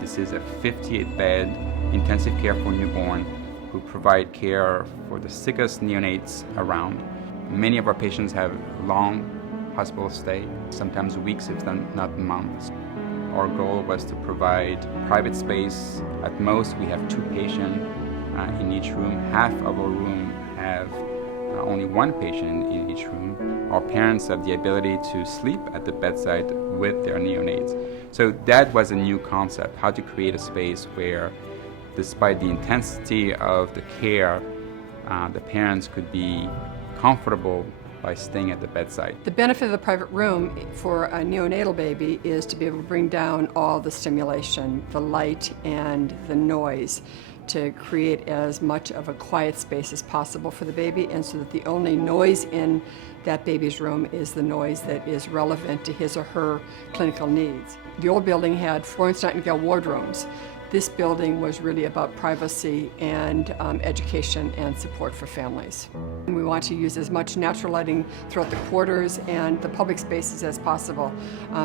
This is a 58-bed intensive care for newborn who provide care for the sickest neonates around. Many of our patients have long hospital stay, sometimes weeks if not months. Our goal was to provide private space. At most, we have 2 patients in each room. Half of our room have only 1 patient in each room. Our parents have the ability to sleep at the bedside with their neonates. So that was a new concept, how to create a space where, despite the intensity of the care, the parents could be comfortable by staying at the bedside. The benefit of the private room for a neonatal baby is to be able to bring down all the stimulation, the light and the noise, to create as much of a quiet space as possible for the baby, and so that the only noise in that baby's room is the noise that is relevant to his or her clinical needs. The old building had Florence Nightingale ward rooms. This building was really about privacy and education and support for families. And we want to use as much natural lighting throughout the quarters and the public spaces as possible.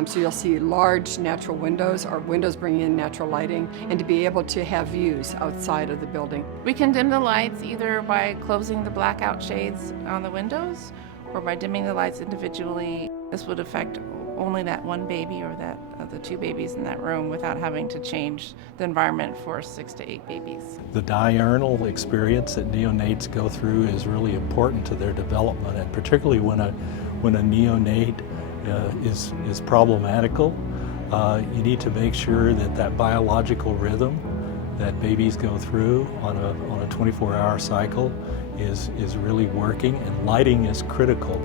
So you'll see large natural windows, or windows bring in natural lighting, and to be able to have views outside of the building. We can dim the lights either by closing the blackout shades on the windows or by dimming the lights individually. This would affect only that 1 baby or the 2 babies in that room without having to change the environment for 6 to 8 babies. The diurnal experience that neonates go through is really important to their development, and particularly when a neonate is problematical, you need to make sure that biological rhythm that babies go through on a 24-hour cycle is really working, and lighting is critical.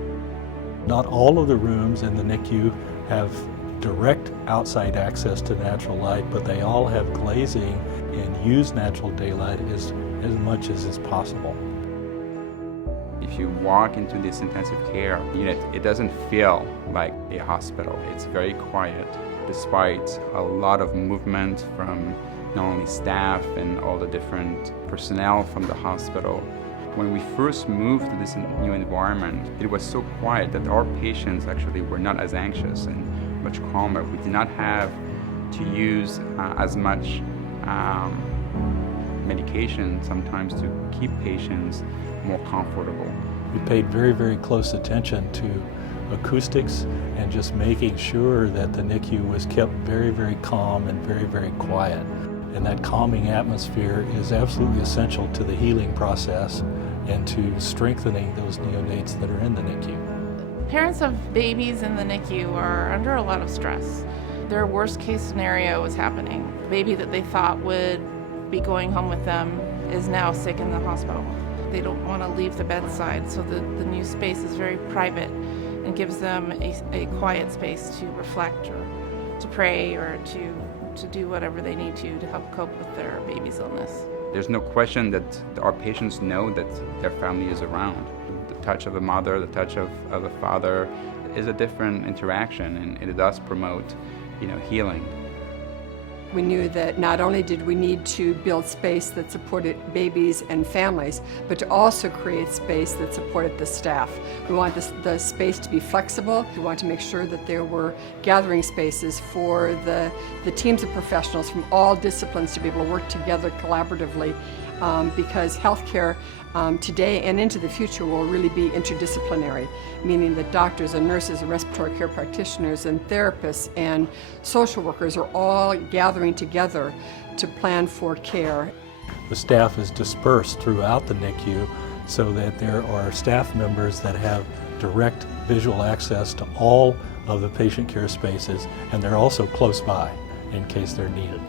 Not all of the rooms in the NICCU have direct outside access to natural light, but they all have glazing and use natural daylight as much as is possible. If you walk into this intensive care unit, it doesn't feel like a hospital. It's very quiet, despite a lot of movement from not only staff and all the different personnel from the hospital. When we first moved to this new environment, it was so quiet that our patients actually were not as anxious and much calmer. We did not have to use as much medication sometimes to keep patients more comfortable. We paid very, very close attention to acoustics and just making sure that the NICCU was kept very, very calm and very, very quiet. And that calming atmosphere is absolutely essential to the healing process and to strengthening those neonates that are in the NICCU. Parents of babies in the NICCU are under a lot of stress. Their worst case scenario is happening. The baby that they thought would be going home with them is now sick in the hospital. They don't want to leave the bedside, so the new space is very private and gives them a quiet space to reflect or to pray or to do whatever they need to help cope with their baby's illness. There's no question that our patients know that their family is around. The touch of a mother, the touch of a father is a different interaction, and it does promote, healing. We knew that not only did we need to build space that supported babies and families, but to also create space that supported the staff. We want the space to be flexible. We want to make sure that there were gathering spaces for the teams of professionals from all disciplines to be able to work together collaboratively, because healthcare today and into the future will really be interdisciplinary, meaning that doctors and nurses and respiratory care practitioners and therapists and social workers are all gathering together to plan for care. The staff is dispersed throughout the NICCU so that there are staff members that have direct visual access to all of the patient care spaces, and they're also close by in case they're needed.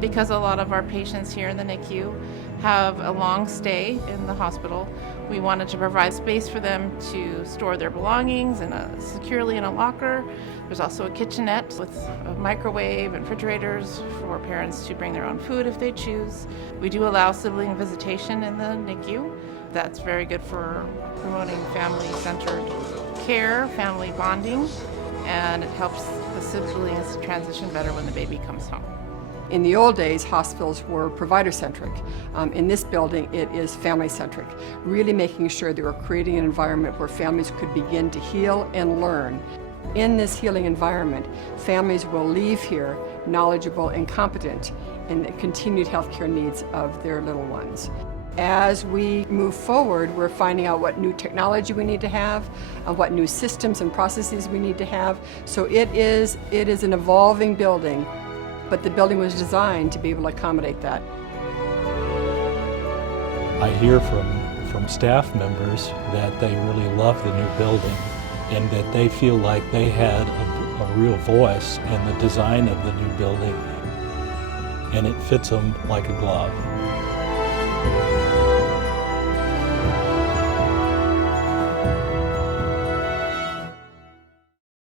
Because a lot of our patients here in the NICCU have a long stay in the hospital, we wanted to provide space for them to store their belongings securely in a locker. There's also a kitchenette with a microwave and refrigerators for parents to bring their own food if they choose. We do allow sibling visitation in the NICCU. That's very good for promoting family-centered care, family bonding, and it helps the siblings transition better when the baby comes home. In the old days, hospitals were provider-centric. In this building, it is family-centric, really making sure that we're creating an environment where families could begin to heal and learn. In this healing environment, families will leave here knowledgeable and competent in the continued healthcare needs of their little ones. As we move forward, we're finding out what new technology we need to have, what new systems and processes we need to have. So it is an evolving building, but the building was designed to be able to accommodate that. I hear from staff members that they really love the new building and that they feel like they had a real voice in the design of the new building, and it fits them like a glove.